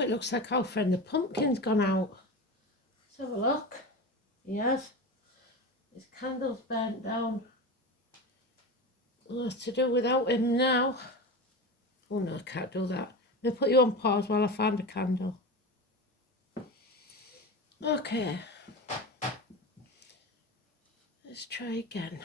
Oh, it looks like our friend the pumpkin's gone out. Let's have a look. He has. His candle's burnt down. What's to do without him now? Oh no, I can't do that. Let me put you on pause while I find a candle. Okay. Let's try again.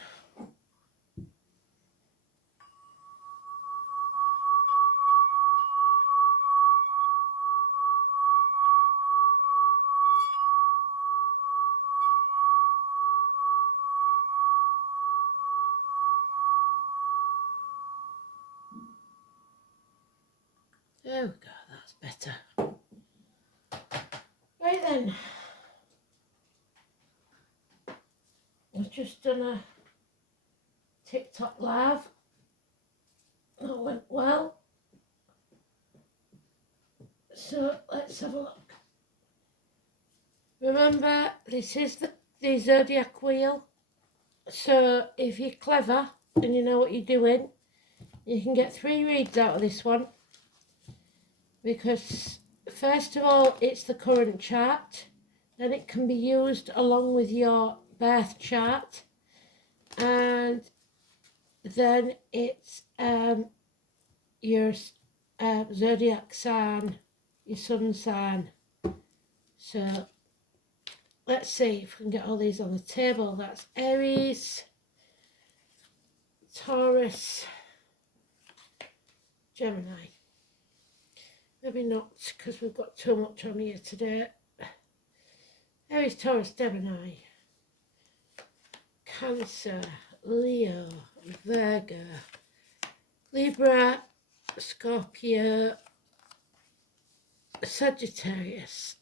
There we go, that's better. Right then. I've just done a TikTok live. That went well. So let's have a look. Remember, this is the zodiac wheel. So if you're clever and you know what you're doing, you can get 3 reads out of this one. Because first of all, it's the current chart. Then it can be used along with your birth chart. And then it's your zodiac sign, your sun sign. So let's see if we can get all these on the table. That's Aries, Taurus, Gemini. Maybe not, because we've got too much on here today. Aries, Taurus, Gemini, Cancer, Leo, Virgo, Libra, Scorpio, Sagittarius,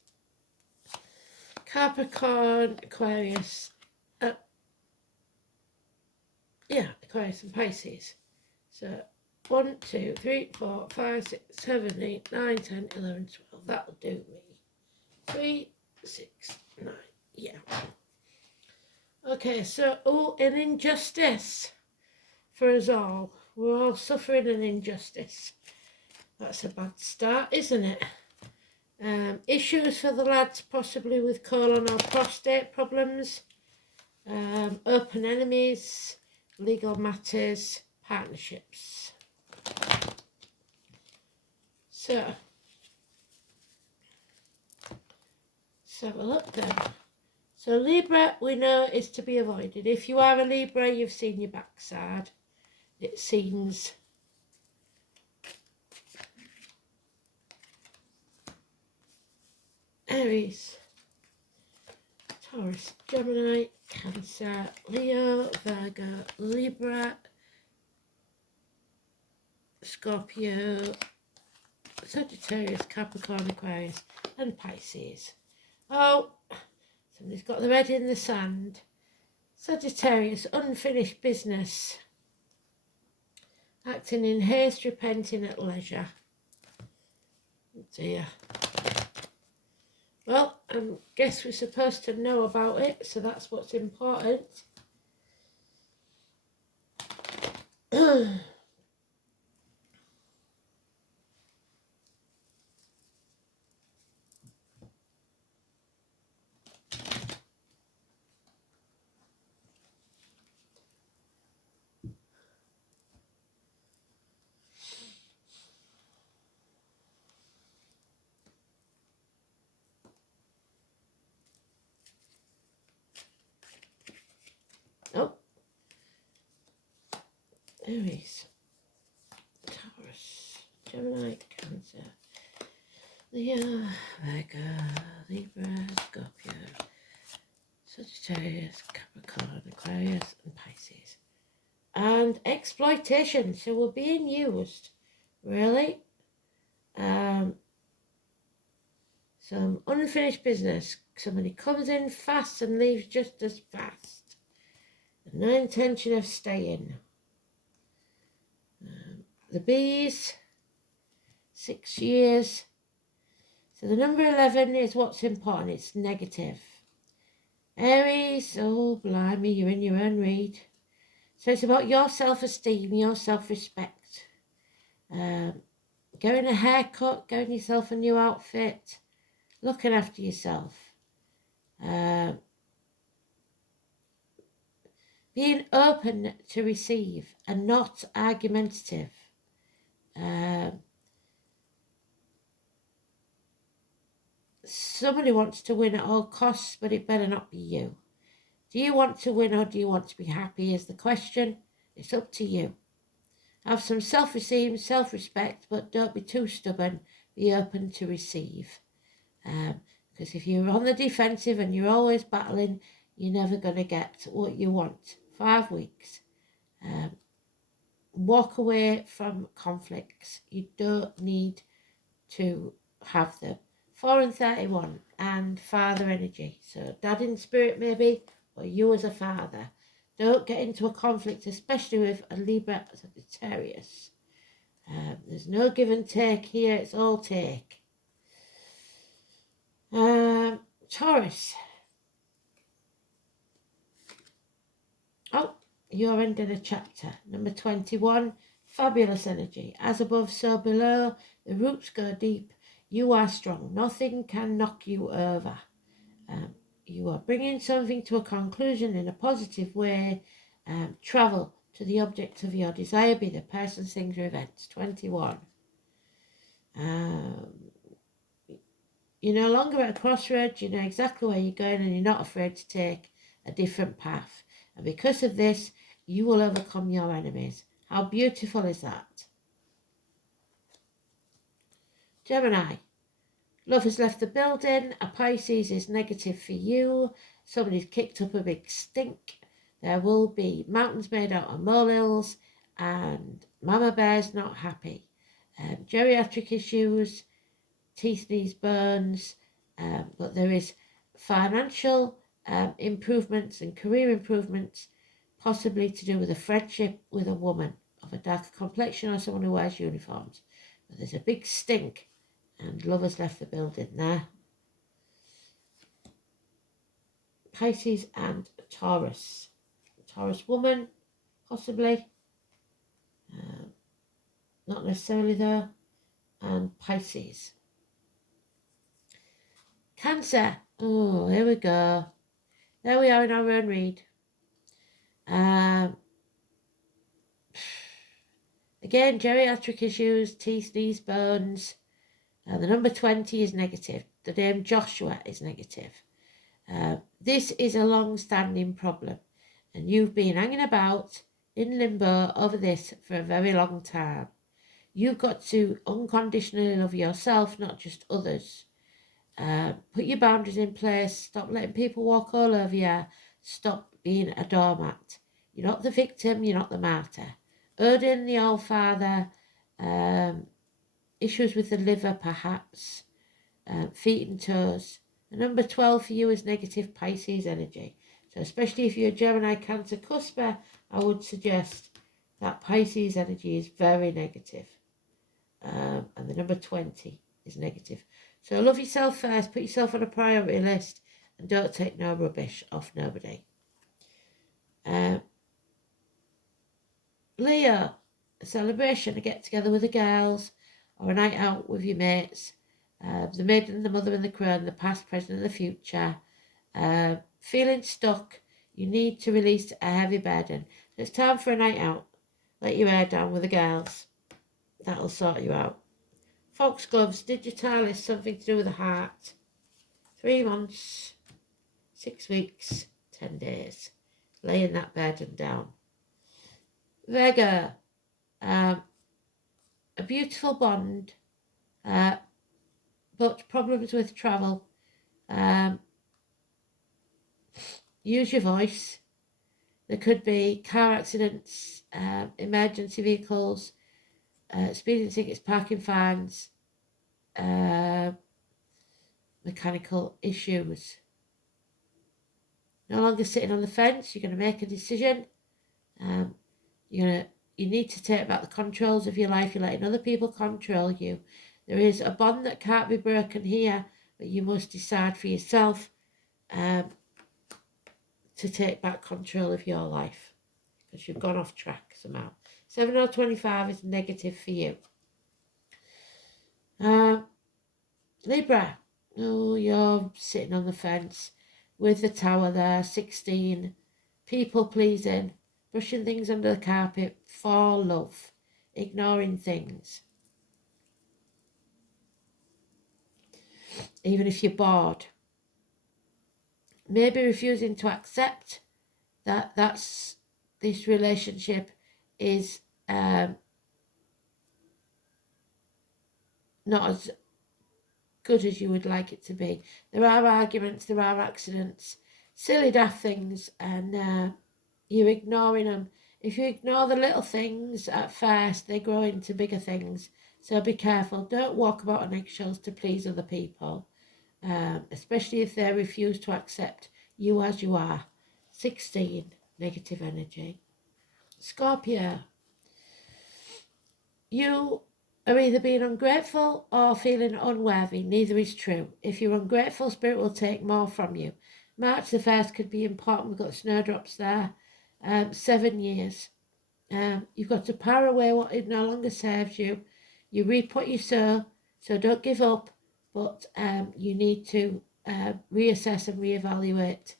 Capricorn, Aquarius, Aquarius and Pisces. So 1, 2, 3, 4, 5, 6, 7, 8, 9, 10, 11, 12. That'll do me. 3, 6, 9. Yeah. Okay, so an injustice for us all. We're all suffering an injustice. That's a bad start, isn't it? Issues for the lads, possibly with colon or prostate problems. Open enemies, legal matters, partnerships. So, let's have a look then. So Libra, we know, is to be avoided. If you are a Libra, you've seen your backside, it seems. Aries, Taurus, Gemini, Cancer, Leo, Virgo, Libra, Scorpio, Sagittarius, Capricorn, Aquarius, and Pisces. Oh, somebody's got their head in the sand. Sagittarius, unfinished business. Acting in haste, repenting at leisure. Oh dear. Well, I guess we're supposed to know about it, so that's what's important. Oh, Aries, Taurus, Gemini, Cancer, Leo, Virgo, Libra, Scorpio, Sagittarius, Capricorn, Aquarius, and Pisces. And exploitation, so we're being used, really. Some unfinished business. Somebody comes in fast and leaves just as fast. And no intention of staying. The bees, 6 years. So the number 11 is what's important. It's negative. Aries, oh blimey, you're in your own read. So it's about your self-esteem, your self-respect. getting a haircut, getting yourself a new outfit, looking after yourself. Being open to receive and not argumentative. Somebody wants to win at all costs, but it better not be you. Do you want to win or do you want to be happy is the question. It's up to you. Have some self-esteem, self-respect, but don't be too stubborn. Be open to receive. Because if you're on the defensive and you're always battling, you're never going to get what you want. 5 weeks. Walk away from conflicts. You don't need to have them. 4 and 31 and father energy. So dad in spirit maybe, or you as a father. Don't get into a conflict, especially with a Libra Sagittarius. There's no give and take here, it's all take. Taurus. Oh, you're ending a chapter. Number 21, fabulous energy. As above, so below. The roots go deep. You are strong. Nothing can knock you over. You are bringing something to a conclusion in a positive way. Travel to the object of your desire, be the person, things, or events. 21. You're no longer at a crossroads. You know exactly where you're going and you're not afraid to take a different path. And because of this, you will overcome your enemies. How beautiful is that? Gemini. Love has left the building. A Pisces is negative for you. Somebody's kicked up a big stink. There will be mountains made out of molehills and mama bear's not happy. Geriatric issues, teeth, knees, burns, but there is financial improvements and career improvements, possibly to do with a friendship with a woman of a darker complexion or someone who wears uniforms. But there's a big stink and love has left the building there. Pisces and Taurus. Taurus woman, possibly. Not necessarily though. And Pisces. Cancer. Oh, here we go. There we are in our own read. Again, geriatric issues, teeth, knees, bones. The number 20 is negative. The name Joshua is negative. This is a long-standing problem, and you've been hanging about in limbo over this for a very long time. You've got to unconditionally love yourself, not just others. Put your boundaries in place. Stop letting people walk all over you. Stop being a doormat. You're not the victim, you're not the martyr. Odin, the All-Father, issues with the liver perhaps, feet and toes. The number 12 for you is negative Pisces energy. So especially if you're a Gemini, Cancer, Cusper, I would suggest that Pisces energy is very negative. And the number 20 is negative. So love yourself first, put yourself on a priority list, and don't take no rubbish off nobody. Leo, a celebration, a get together with the girls, or a night out with your mates, the maiden, the mother and the crone, the past, present and the future. Feeling stuck, you need to release a heavy burden. It's time for a night out. Let your hair down with the girls. That'll sort you out. Foxgloves, digitalis, something to do with the heart. 3 months, 6 weeks, 10 days. Laying that burden down. Virgo, a beautiful bond, but problems with travel. Use your voice. There could be car accidents, emergency vehicles, speeding tickets, parking fines, mechanical issues. No longer sitting on the fence. You're going to make a decision. You need to take back the controls of your life. You're letting other people control you. There is a bond that can't be broken here, but you must decide for yourself to take back control of your life because you've gone off track somehow. 7 or 25 is negative for you. Libra, oh, you're sitting on the fence with the tower there, 16, people pleasing, brushing things under the carpet for love, ignoring things. Even if you're bored. Maybe refusing to accept that this relationship is not as good as you would like it to be. There are arguments, there are accidents, silly daft things, and you're ignoring them. If you ignore the little things at first, they grow into bigger things. So be careful. Don't walk about on eggshells to please other people, especially if they refuse to accept you as you are. 16, negative energy. Scorpio, you are either being ungrateful or feeling unworthy. Neither is true. If you're ungrateful, Spirit will take more from you. March the 1st could be important. We've got snowdrops there. 7 years. You've got to power away what it no longer serves you. You reap what you sow, so don't give up, but you need to reassess and reevaluate,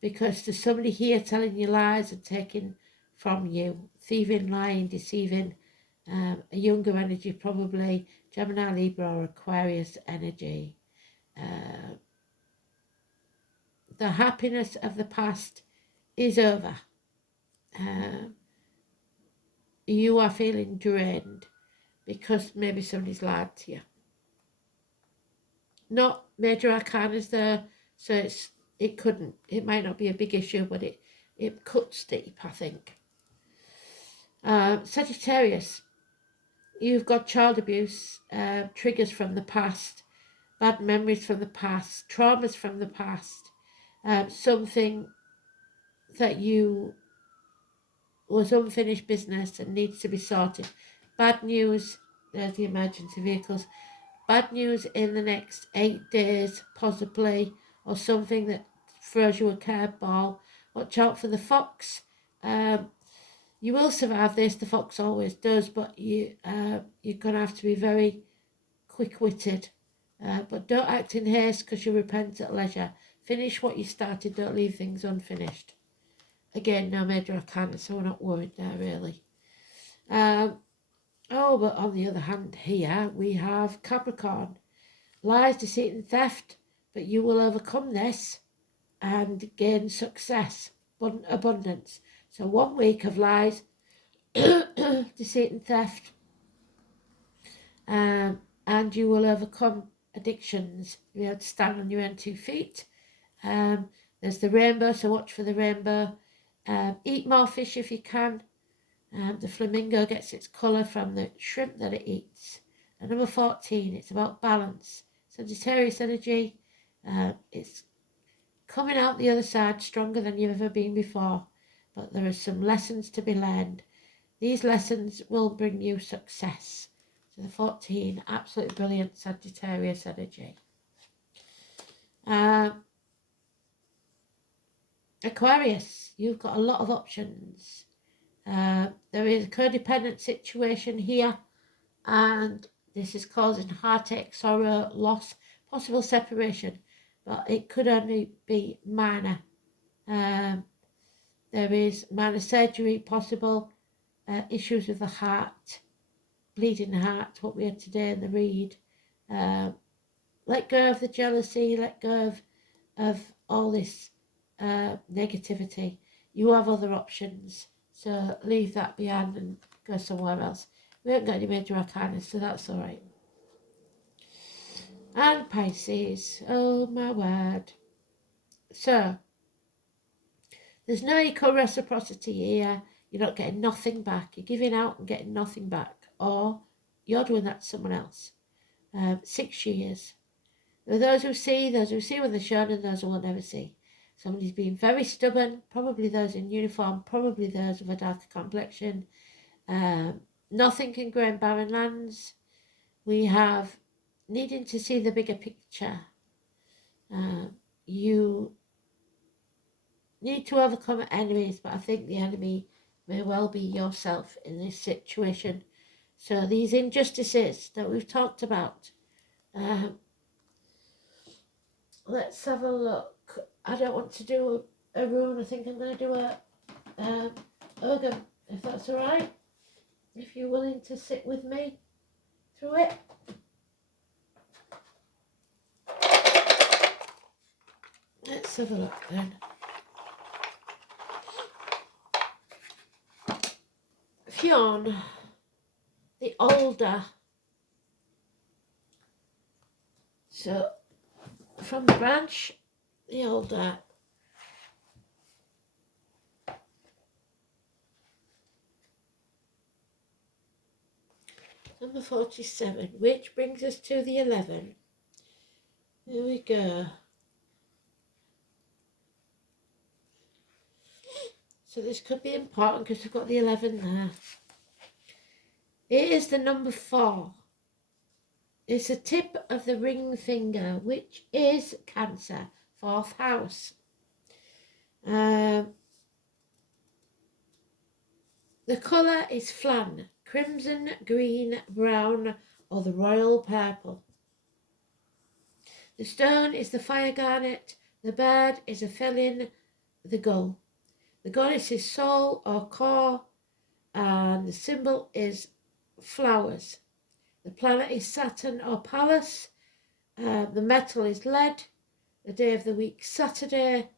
because there's somebody here telling you lies and taking from you, thieving, lying, deceiving. A younger energy, probably Gemini, Libra, or Aquarius energy. The happiness of the past is over. You are feeling drained because maybe somebody's lied to you. Not major arcanas there, so it might not be a big issue, but it cuts deep, I think. Sagittarius, you've got child abuse, triggers from the past, bad memories from the past, traumas from the past, something that you was unfinished business and needs to be sorted. Bad news, there's the emergency vehicles. Bad news in the next 8 days, possibly, or something that throws you a curveball. Watch out for the fox. You will survive this, the fox always does, but you're going to have to be very quick-witted. But don't act in haste, because you'll repent at leisure. Finish what you started, don't leave things unfinished. Again, no major arcana, so we're not worried there, really. But on the other hand, here we have Capricorn. Lies, deceit, and theft, but you will overcome this and gain success, abundance. So 1 week of lies, deceit, and theft, and you will overcome addictions. You have to stand on your own 2 feet. There's the rainbow, so watch for the rainbow. Eat more fish if you can. The flamingo gets its colour from the shrimp that it eats. And number 14, it's about balance. Sagittarius energy, it's coming out the other side stronger than you've ever been before. But there are some lessons to be learned. These lessons will bring you success. So the 14, absolutely brilliant Sagittarius energy. Aquarius, you've got a lot of options. There is a codependent situation here, and this is causing heartache, sorrow, loss, possible separation, but it could only be minor. There is minor surgery possible, issues with the heart, bleeding heart, what we had today in the read. Let go of the jealousy, let go of all this negativity. You have other options, so leave that behind and go somewhere else. We haven't got any major arcana, so that's all right. And Pisces, oh my word. So, there's no equal reciprocity here. You're not getting nothing back. You're giving out and getting nothing back. Or you're doing that to someone else. 6 years. There are those who see when they're shown, and those who will never see. Somebody's being very stubborn, probably those in uniform, probably those with a darker complexion. Nothing can grow in barren lands. We have needing to see the bigger picture. You need to overcome enemies, but I think the enemy may well be yourself in this situation. So these injustices that we've talked about. Let's have a look. I don't want to do a rune. I think I'm going to do a Urgam, if that's all right. If you're willing to sit with me through it. Let's have a look then. Fionn, the older. So, from the branch, the older. Number 47, which brings us to the 11. Here we go. So this could be important because we've got the 11 there. It is the number 4. It's the tip of the ring finger, which is Cancer, 4th house. The colour is flan, crimson, green, brown, or the royal purple. The stone is the fire garnet. The bird is a felin, the gull. The goddess is soul or core, and the symbol is flowers. The planet is Saturn or Pallas. The metal is lead. The day of the week, Saturday.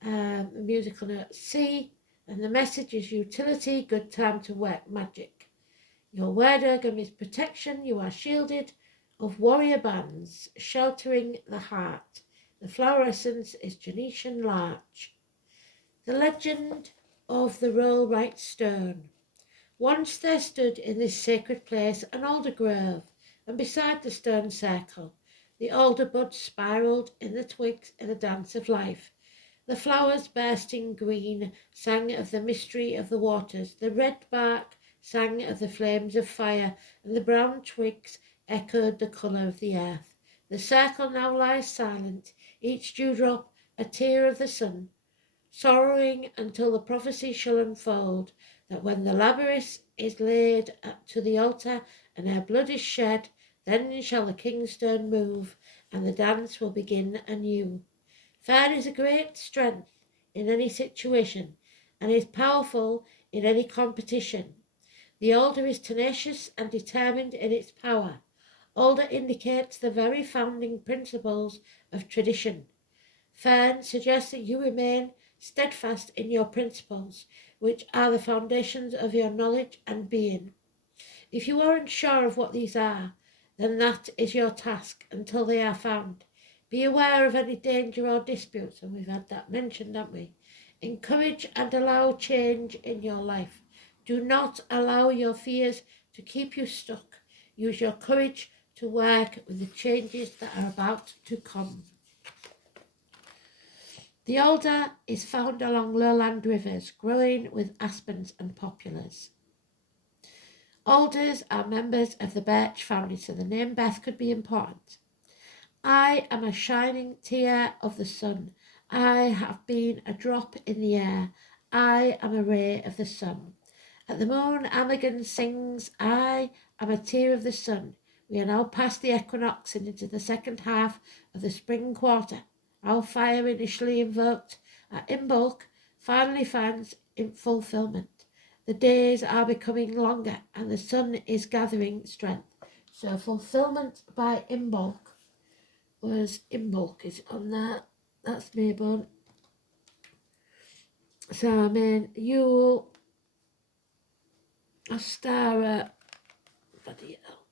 The musical note C. And the message is utility, good time to work magic. Your word Urgam is protection. You are shielded of warrior bands, sheltering the heart. The flower essence is Genetian larch. The legend of the Rollright Stone. Once there stood in this sacred place an alder grove, and beside the stone circle, the alder buds spiralled in the twigs in a dance of life. The flowers, bursting green, sang of the mystery of the waters. The red bark sang of the flames of fire, and the brown twigs echoed the colour of the earth. The circle now lies silent, each dewdrop a tear of the sun, sorrowing until the prophecy shall unfold, that when the labyrinth is laid up to the altar and her blood is shed, then shall the king's stone move, and the dance will begin anew. Fire is a great strength in any situation, and is powerful in any competition. The alder is tenacious and determined in its power. Alder indicates the very founding principles of tradition. Fern suggests that you remain steadfast in your principles, which are the foundations of your knowledge and being. If you are unsure of what these are, then that is your task until they are found. Be aware of any danger or disputes, and we've had that mentioned, haven't we? Encourage and allow change in your life. Do not allow your fears to keep you stuck. Use your courage to work with the changes that are about to come. The alder is found along lowland rivers, growing with aspens and poplars. Alders are members of the birch family, so the name Beth could be important. I am a shining tear of the sun. I have been a drop in the air. I am a ray of the sun. At the moon, Amagan sings, I am a tear of the sun. We are now past the equinox and into the second half of the spring quarter. Our fire, initially invoked at Imbolc, finally finds fulfillment. The days are becoming longer and the sun is gathering strength. So fulfillment by Imbolc was Imbolc is on that. That's Maybone. So I mean, Yule, Ostara, bloody hell.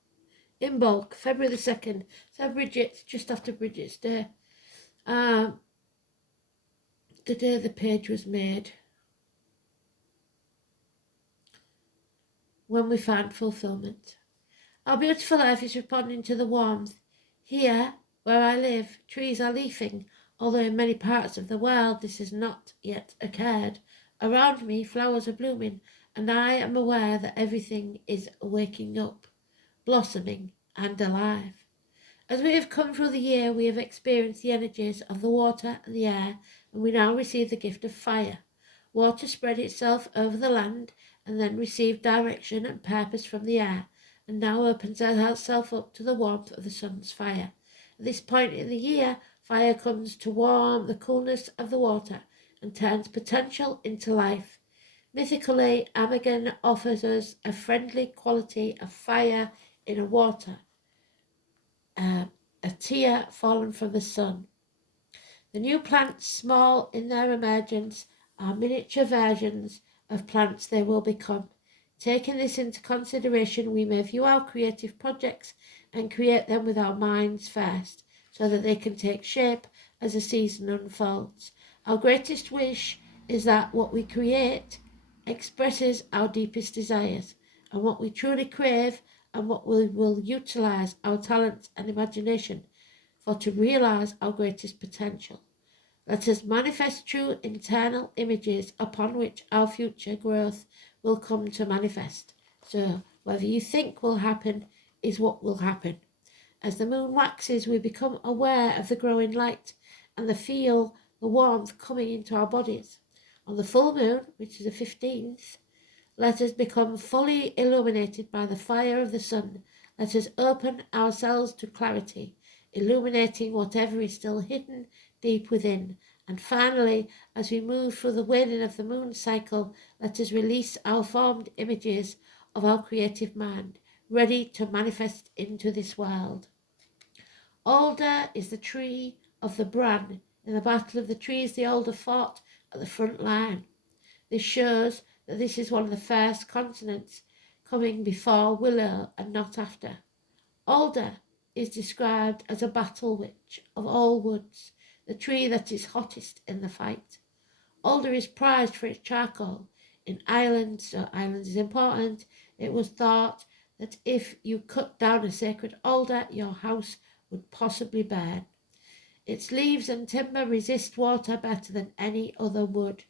Imbolc, February the 2nd. So Bridget's just after Bridget's Day. The day the page was made. When we find fulfillment. Our beautiful earth is responding to the warmth. Here, where I live, trees are leafing, although in many parts of the world this has not yet occurred. Around me, flowers are blooming, and I am aware that everything is waking up, blossoming, and alive. As we have come through the year, we have experienced the energies of the water and the air, and we now receive the gift of fire. Water spread itself over the land and then received direction and purpose from the air. and now opens herself up to the warmth of the sun's fire. At this point in the year, fire comes to warm the coolness of the water and turns potential into life. Mythically, Amagen offers us a friendly quality of fire in a water, a tear fallen from the sun. The new plants, small in their emergence, are miniature versions of plants they will become. Taking this into consideration, we may view our creative projects and create them with our minds first, so that they can take shape as the season unfolds. Our greatest wish is that what we create expresses our deepest desires, and what we truly crave, and what we will utilize our talents and imagination for to realize our greatest potential. Let us manifest true internal images upon which our future growth will come to manifest. So, whatever you think will happen is what will happen. As the moon waxes, we become aware of the growing light and feel the warmth coming into our bodies. On the full moon, which is the 15th, let us become fully illuminated by the fire of the sun. Let us open ourselves to clarity, illuminating whatever is still hidden deep within. And finally, as we move through the waning of the moon cycle, let us release our formed images of our creative mind, ready to manifest into this world. Alder is the tree of the Bran. In the Battle of the Trees, the Alder fought at the front line. This shows that this is one of the first consonants, coming before willow and not after. Alder is described as a battle witch of all woods, the tree that is hottest in the fight. Alder is prized for its charcoal. In Ireland, so Ireland is important, it was thought that if you cut down a sacred alder, your house would possibly burn. Its leaves and timber resist water better than any other wood.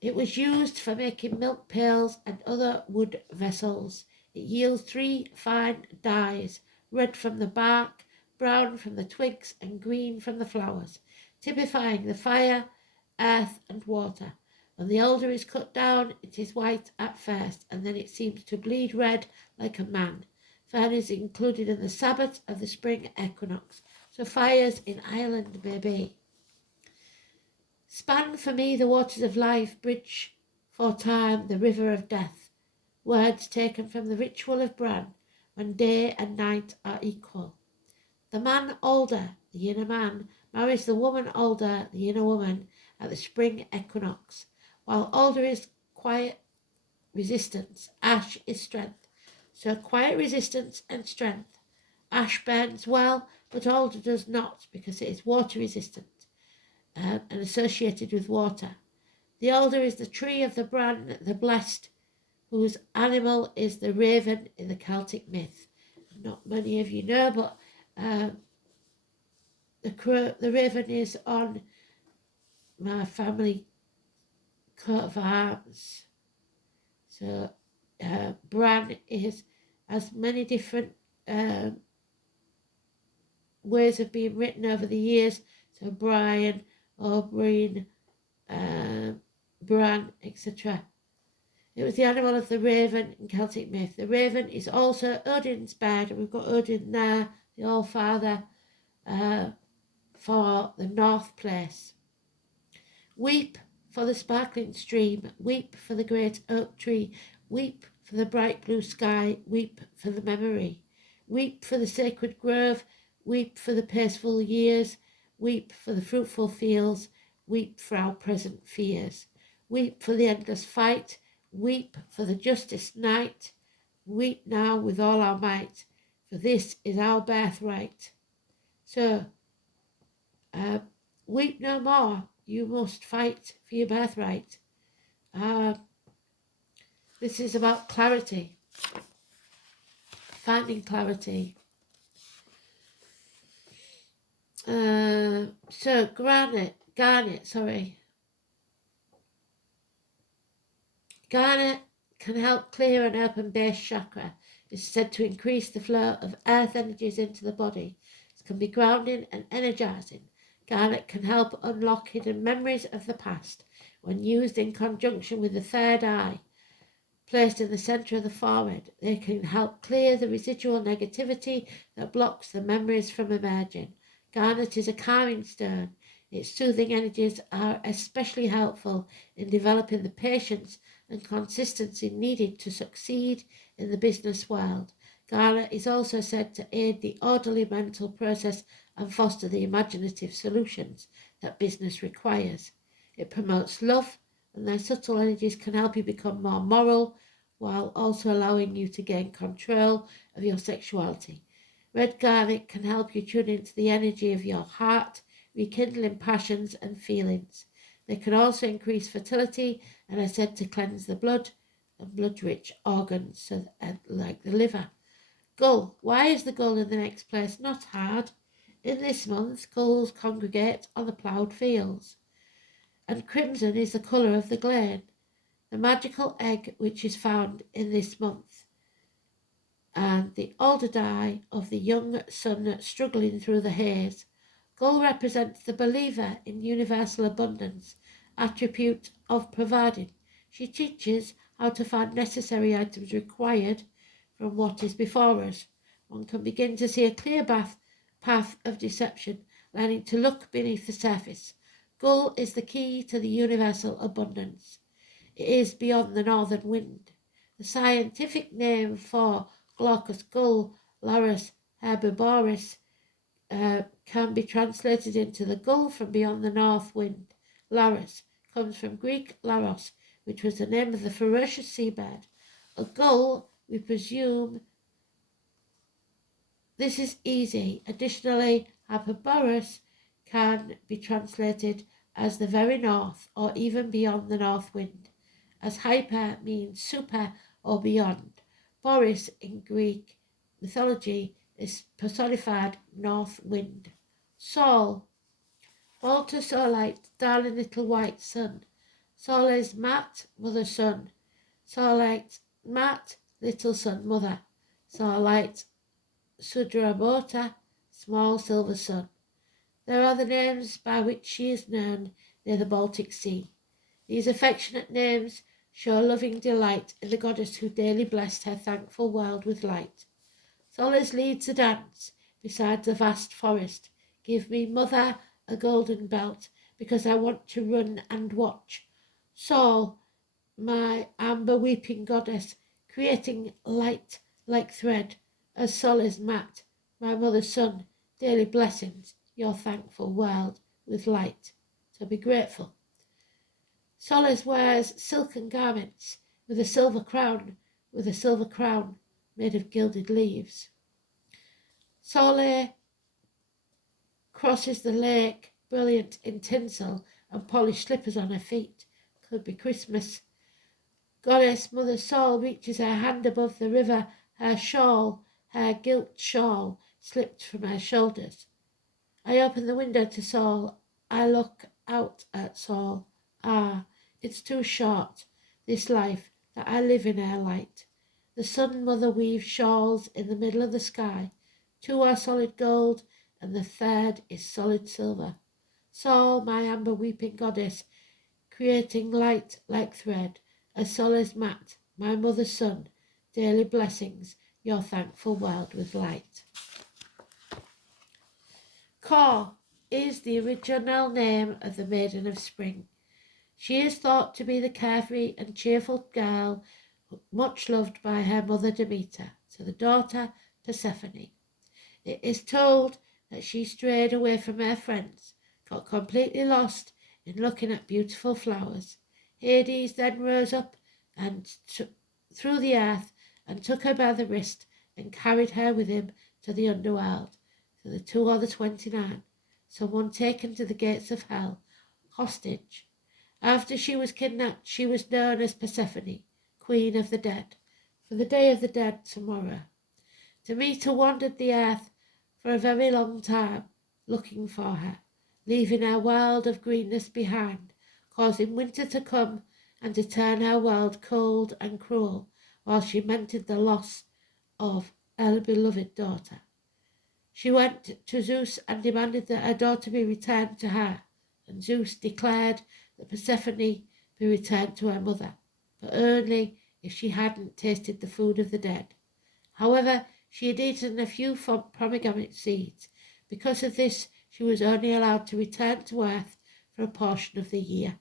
It was used for making milk pails and other wood vessels. It yields 3 fine dyes: red from the bark, brown from the twigs, and green from the flowers, typifying the fire, earth, and water. When the alder is cut down, it is white at first, and then it seems to bleed red like a man. Fire is included in the Sabbath of the spring equinox, so fires in Ireland may be. Span for me the waters of life, bridge for time the river of death. Words taken from the ritual of Bran, when day and night are equal. The man alder, the inner man, marries the woman alder, the inner woman, at the spring equinox. While alder is quiet resistance, ash is strength. So quiet resistance and strength. Ash burns well, but alder does not, because it is water resistant and associated with water. The alder is the tree of the Bran, the blessed, whose animal is the raven in the Celtic myth. Not many of you know, but the raven is on my family coat of arms. So Bran has many different ways of being written over the years. So Brian, O'Brien, Bran, etc. It was the animal of the raven in Celtic myth. The raven is also Odin's bird, and we've got Odin there, the All-Father, for the North place. Weep for the sparkling stream, weep for the great oak tree, weep for the bright blue sky, weep for the memory. Weep for the sacred grove, weep for the peaceful years, weep for the fruitful fields, weep for our present fears. Weep for the endless fight, weep for the justice night, weep now with all our might, for this is our birthright. So, weep no more, you must fight for your birthright. This is about clarity, finding clarity. So garnet, Garnet can help clear an open base chakra. It's said to increase the flow of earth energies into the body. It can be grounding and energizing. Garnet can help unlock hidden memories of the past when used in conjunction with the third eye. Placed in the centre of the forehead, they can help clear the residual negativity that blocks the memories from emerging. Garnet is a calming stone. Its soothing energies are especially helpful in developing the patience and consistency needed to succeed in the business world. Garnet is also said to aid the orderly mental process and foster the imaginative solutions that business requires. It promotes love, and their subtle energies can help you become more moral while also allowing you to gain control of your sexuality. Red garnet can help you tune into the energy of your heart, rekindling passions and feelings. They can also increase fertility and are said to cleanse the blood and blood-rich organs, like the liver. Gull. Why is the gull in the next place? Not hard. In this month, gulls congregate on the ploughed fields, and crimson is the colour of the grain, the magical egg which is found in this month, and the alder of the young sun struggling through the haze. Gull represents the believer in universal abundance, attribute of providing. She teaches how to find necessary items required from what is before us. One can begin to see a clear path of deception, learning to look beneath the surface. Gull is the key to the universal abundance. It is beyond the northern wind. The scientific name for Glaucus gull, Larus herbiboris, can be translated into the gull from beyond the north wind. Larus comes from Greek laros, which was the name of the ferocious seabird. A gull, we presume. This is easy. Additionally, herbiboris can be translated as the very north or even beyond the north wind, as hyper means super or beyond. Boris in Greek mythology is personified north wind. Sol. Walter Solite, darling little white sun. Sol is Mat, mother sun. Solite, Mat, little sun, mother. Solite, Sudrabota, small silver sun. There are the names by which she is known near the Baltic Sea. These affectionate names show loving delight in the goddess who daily blessed her thankful world with light. Solis leads a dance beside the vast forest. Give me, mother, a golden belt, because I want to run and watch. Sol, my amber weeping goddess, creating light like thread, as Sol is Mat, my mother's son, daily blessings, your thankful world with light. So be grateful. Solis wears silken garments with a silver crown made of gilded leaves. Sole crosses the lake, brilliant in tinsel and polished slippers on her feet. Could be Christmas. Goddess Mother Sol reaches her hand above the river. Her gilt shawl, slipped from her shoulders. I open the window to Sol. I look out at Sol. Ah, it's too short, this life, that I live in her light. The sun mother weaves shawls in the middle of the sky. Two are solid gold, and the third is solid silver. Sol, my amber weeping goddess, creating light like thread, as Sol is Mat, my mother's son, daily blessings, your thankful world with light. Kor is the original name of the Maiden of Spring. She is thought to be the carefree and cheerful girl much loved by her mother Demeter, so the daughter Persephone. It is told that she strayed away from her friends, got completely lost in looking at beautiful flowers. Hades then rose up and through the earth and took her by the wrist and carried her with him to the underworld. So the 2 or the 29, someone taken to the gates of hell, hostage. After she was kidnapped, she was known as Persephone, Queen of the Dead, for the day of the dead tomorrow. Demeter wandered the earth for a very long time, looking for her, leaving her world of greenness behind, causing winter to come and to turn her world cold and cruel, while she lamented the loss of her beloved daughter. She went to Zeus and demanded that her daughter be returned to her, and Zeus declared that Persephone be returned to her mother, but only if she hadn't tasted the food of the dead. However, she had eaten a few pomegranate seeds. Because of this, she was only allowed to return to Earth for a portion of the year.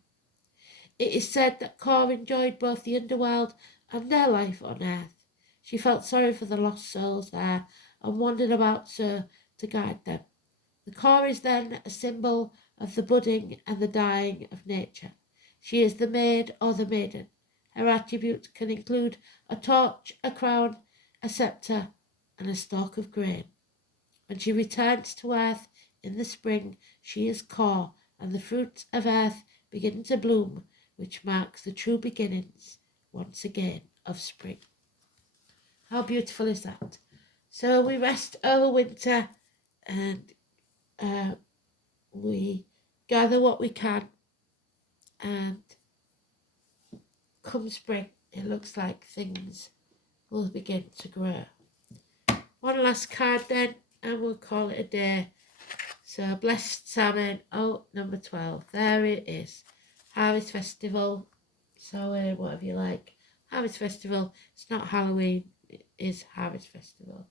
It is said that Kor enjoyed both the underworld and her life on Earth. She felt sorry for the lost souls there and wandered about so to guide them. The Kor is then a symbol of the budding and the dying of nature. She is the maid or the maiden. Her attributes can include a torch, a crown, a sceptre, and a stalk of grain. When she returns to Earth in the spring, she is Kor, and the fruits of Earth begin to bloom, which marks the true beginnings, once again, of spring. How beautiful is that? So we rest over winter and we gather what we can, and come spring, it looks like things will begin to grow. One last card then, and we'll call it a day. So, Blessed Salmon, number 12. There it is. Harvest Festival. So, whatever you like. Harvest Festival. It's not Halloween, it is Harvest Festival.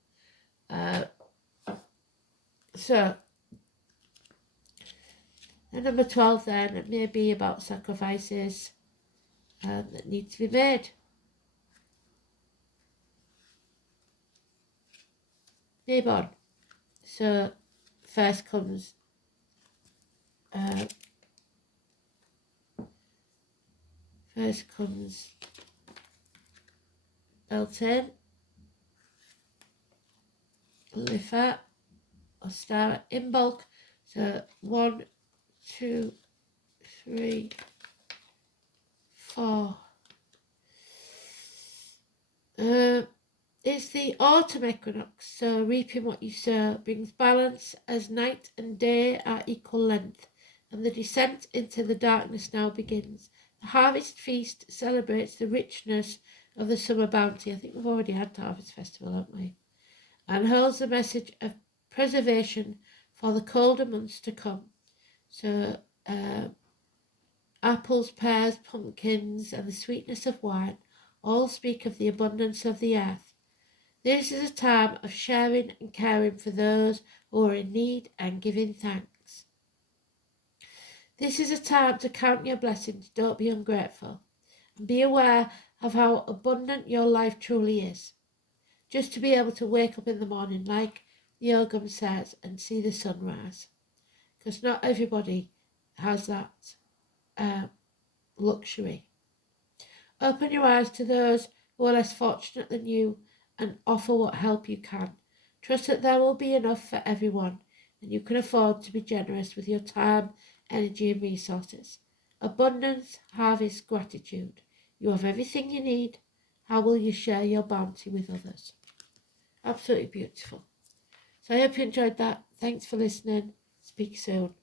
So, and number 12 then, it may be about sacrifices that need to be made. Nabon. So first comes Beltane, Lifa, Ostara, Imbolc. So 1, 2, 3, 4. It's the autumn equinox, so reaping what you sow brings balance as night and day are equal length, and the descent into the darkness now begins. The harvest feast celebrates the richness of the summer bounty. I think we've already had the harvest festival, haven't we? And holds the message of preservation for the colder months to come. So apples, pears, pumpkins, and the sweetness of wine all speak of the abundance of the earth. This is a time of sharing and caring for those who are in need and giving thanks. This is a time to count your blessings. Don't be ungrateful. And be aware of how abundant your life truly is. Just to be able to wake up in the morning, like the Ogham says, and see the sunrise. Because not everybody has that luxury. Open your eyes to those who are less fortunate than you and offer what help you can. Trust that there will be enough for everyone, and you can afford to be generous with your time, energy, and resources. Abundance, harvest, gratitude. You have everything you need. How will you share your bounty with others? Absolutely beautiful. So I hope you enjoyed that. Thanks for listening. Speak soon.